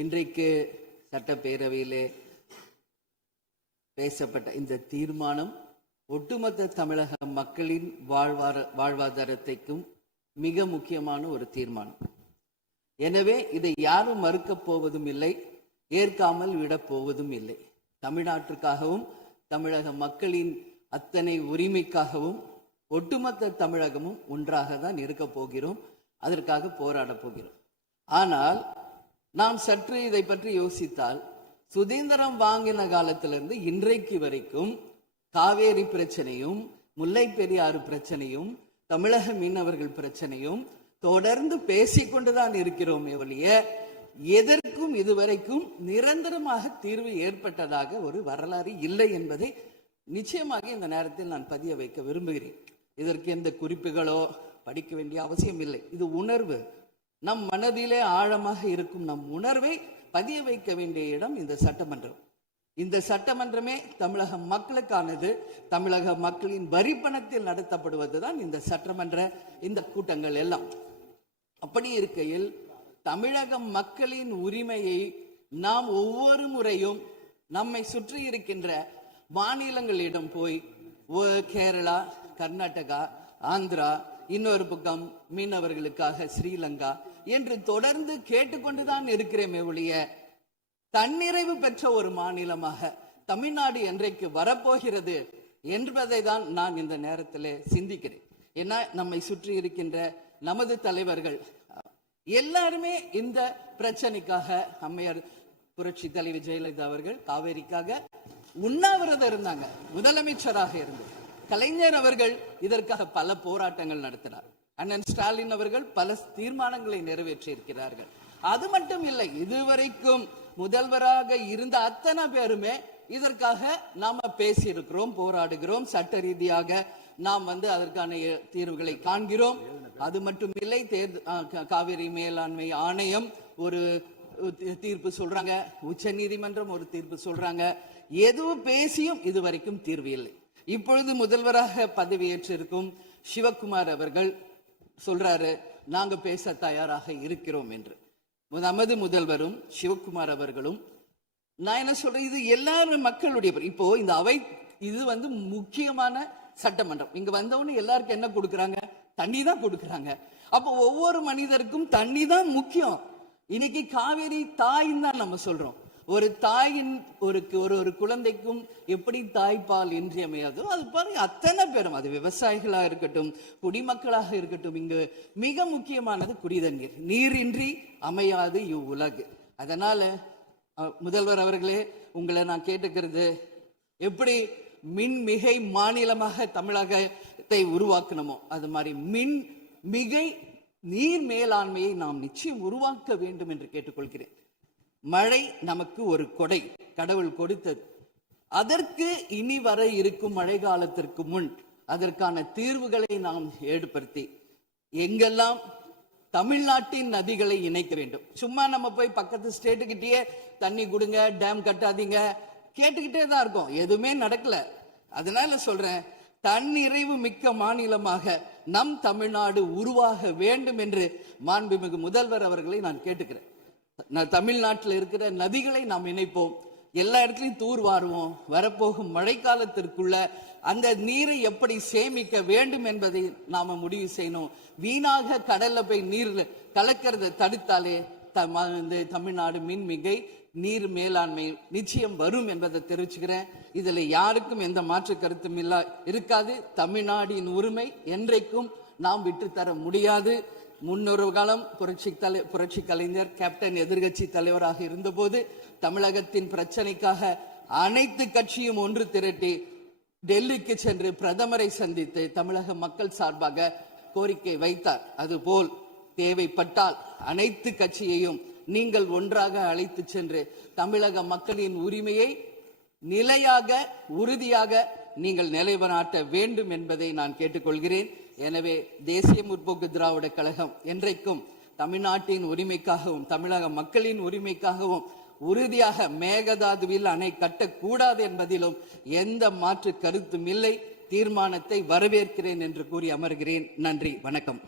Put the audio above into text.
இன்றைக்கு சட்டப்பேரவையிலே பேசப்பட்ட இந்த தீர்மானம் ஒட்டுமொத்த தமிழக மக்களின் வாழ்வாதாரத்தைக்கும் மிக முக்கியமான ஒரு தீர்மானம். எனவே இதை யாரும் மறுக்கப் போவதும் இல்லை, ஏற்காமல் விடப் போவதும் இல்லை. தமிழ்நாட்டிற்காகவும் தமிழக மக்களின் அத்தனை உரிமைக்காகவும் ஒட்டுமொத்த தமிழகமும் ஒன்றாக தான் இருக்க போகிறோம், அதற்காக போராட போகிறோம். ஆனால் நாம் சற்று இதை பற்றி யோசித்தால், சுதந்திரம் வாங்கின காலத்திலிருந்து இன்றைக்கு வரைக்கும் காவேரி பிரச்சனையும் முல்லை பெரியாறு பிரச்சனையும் தமிழக மீனவர்கள் பிரச்சனையும் தொடர்ந்து பேசிக்கொண்டுதான் இருக்கிறோம் ஒழிய எதற்கும் இதுவரைக்கும் நிரந்தரமாக தீர்வு ஏற்பட்டதாக ஒரு வரலாறு இல்லை என்பதை நிச்சயமாக இந்த நேரத்தில் நான் பதிய வைக்க விரும்புகிறேன். இதற்கு எந்த குறிப்புகளோ படிக்க வேண்டிய அவசியம் இல்லை. இது உணர்வு, நம் மனதிலே ஆழமாக இருக்கும் நம் உணர்வை பதிய வைக்க வேண்டிய இடம் இந்த சட்டமன்றம். இந்த சட்டமன்றமே தமிழக மக்களுக்கானது. தமிழக மக்களின் வரி பணத்தில் நடத்தப்படுவதுதான் இந்த சட்டமன்ற இந்த கூட்டங்கள் எல்லாம். அப்படி இருக்கையில் தமிழக மக்களின் உரிமையை நாம் ஒவ்வொரு முறையும் நம்மை சுற்றி இருக்கின்ற மாநிலங்களிடம் போய் கேரளா, கர்நாடகா, ஆந்திரா, இன்னொரு பக்கம் மீனவர்களுக்காக ஸ்ரீலங்கா என்று தொடர்ந்து கேட்டுக்கொண்டுதான் இருக்கிறேமே ஒழிய தன்னிறைவு பெற்ற ஒரு மாநிலமாக தமிழ்நாடு என்றைக்கு வரப்போகிறது என்பதை தான் நான் இந்த நேரத்தில் சிந்திக்கிறேன். ஏன்னா நம்மை சுற்றி இருக்கின்ற நமது தலைவர்கள் எல்லாருமே இந்த பிரச்சனைக்காக, அம்மையார் புரட்சி தலைவி ஜெயலலிதா அவர்கள் காவேரிக்காக உண்ணாவிரதம் இருந்தாங்க, முதலமைச்சராக இருந்து. கலைஞர் அவர்கள் இதற்காக பல போராட்டங்கள் நடத்தினார். அண்ணன் ஸ்டாலின் அவர்கள் பல தீர்மானங்களை நிறைவேற்றி இருக்கிறார்கள். அது மட்டும் இல்லை, இதுவரைக்கும் முதல்வராக இருந்த அத்தனை பேருமே இதற்காக நாம பேசி இருக்கிறோம், போராடுகிறோம், சட்ட ரீதியாக நாம் அதற்கான தீர்வுகளை காண்கிறோம். அது மட்டும் இல்லை, காவிரி மேலாண்மை ஆணையம் ஒரு தீர்ப்பு சொல்றாங்க, உச்ச நீதிமன்றம் ஒரு தீர்ப்பு சொல்றாங்க. எதுவும் பேசியும் இதுவரைக்கும் தீர்வு இல்லை. இப்பொழுது முதல்வராக பதவியேற்றிருக்கும் சிவகுமார் அவர்கள் சொல்றாரு, நாங்க பேச தயாராக இருக்கிறோம் என்று. நமது முதல்வரும் சிவகுமார் அவர்களும், நான் என்ன சொல்றேன், இது எல்லாரும் மக்களுடைய, இப்போ இந்த அவை இது முக்கியமான சட்டமன்றம். இங்க வந்தவொன்னு எல்லாருக்கும் என்ன கொடுக்கறாங்க? தண்ணி தான் கொடுக்கறாங்க. அப்போ ஒவ்வொரு மனிதருக்கும் தண்ணி தான் முக்கியம். இன்னைக்கு காவேரி தாயின் தான் நம்ம சொல்றோம். ஒரு தாயின் ஒரு குழந்தைக்கும் எப்படி தாய்ப்பால் இன்றியமையாதோ அது பாருங்க, அத்தனை பேரும், அது விவசாயிகளாக இருக்கட்டும், குடிமக்களாக இருக்கட்டும், இங்கு மிக முக்கியமானது குடிதண்ணீர். நீரின்றி அமையாது இவ்வுலகு. அதனால முதல்வர் அவர்களே, உங்களை நான் கேட்டுக்கிறது, எப்படி மின் மிகை மாநிலமாக தமிழகத்தை உருவாக்கணுமோ அது மாதிரி மின் மிகை நீர் மேலாண்மையை நாம் நிச்சயம் உருவாக்க வேண்டும் என்று கேட்டுக்கொள்கிறேன். மழை நமக்கு ஒரு கொடை, கடவுள் கொடுத்தது. அதற்கு இனி வர இருக்கும் மழை காலத்திற்கு முன் அதற்கான தீர்வுகளை நாம் ஏற்படுத்தி எங்கெல்லாம் தமிழ்நாட்டின் நதிகளை இணைக்க வேண்டும். சும்மா நம்ம போய் பக்கத்து ஸ்டேட்டுக்கிட்டே தண்ணி கொடுங்க, டேம் கட்டாதீங்க கேட்டுக்கிட்டே தான் இருக்கோம், எதுவுமே நடக்கல. அதனால சொல்றேன், தன்னிறைவு மிக்க மாநிலமாக நம் தமிழ்நாடு உருவாக வேண்டும் என்று மாண்புமிகு முதல்வர் அவர்களை நான் கேட்டுக்கிறேன். தமிழ்நாட்டில் இருக்கிற நதிகளை நாம் இணைப்போம், எல்லா இடத்துலையும் தூர்வாருவோம். வரப்போகும் மழைக்காலத்திற்குள்ள அந்த நீரை எப்படி சேமிக்க வேண்டும் என்பதை நாம முடிவு செய்யணும். வீணாக கடல்ல போய் நீர் கலக்கிறத தடுத்தாலே தமிழ்நாடு மின்மிகை நீர் மேலாண்மை நிச்சயம் வரும் என்பதை தெரிவிச்சுக்கிறேன். இதுல யாருக்கும் எந்த மாற்று கருத்தும் இருக்காது. தமிழ்நாடின் உரிமை என்றைக்கும் நாம் விட்டுத்தர முடியாது. முன்னொரு காலம் புரட்சி கலைஞர் கேப்டன் எதிர்கட்சி தலைவராக இருந்தபோது தமிழகத்தின் பிரச்சனைக்காக அனைத்து கட்சியும் ஒன்று திரட்டி டெல்லிக்கு சென்று பிரதமரை சந்தித்து தமிழக மக்கள் சார்பாக கோரிக்கை வைத்தார். அதுபோல் தேவைப்பட்டால் அனைத்து கட்சியையும் நீங்கள் ஒன்றாக அழைத்து சென்று தமிழக மக்களின் உரிமையை நிலையாக உறுதியாக நீங்கள் நிலைநாட்ட வேண்டும் என்பதை நான் கேட்டுக்கொள்கிறேன். எனவே தேசிய முற்போக்கு திராவிட கழகம் என்றைக்கும் தமிழ்நாட்டின் உரிமைக்காகவும் தமிழக மக்களின் உரிமைக்காகவும் உறுதியாக மேகதாதுவில் அணை கட்டக்கூடாது என்பதிலும் எந்த மாற்று கருத்தும் இல்லை. தீர்மானத்தை வரவேற்கிறேன் என்று கூறி அமர்கிறேன். நன்றி, வணக்கம்.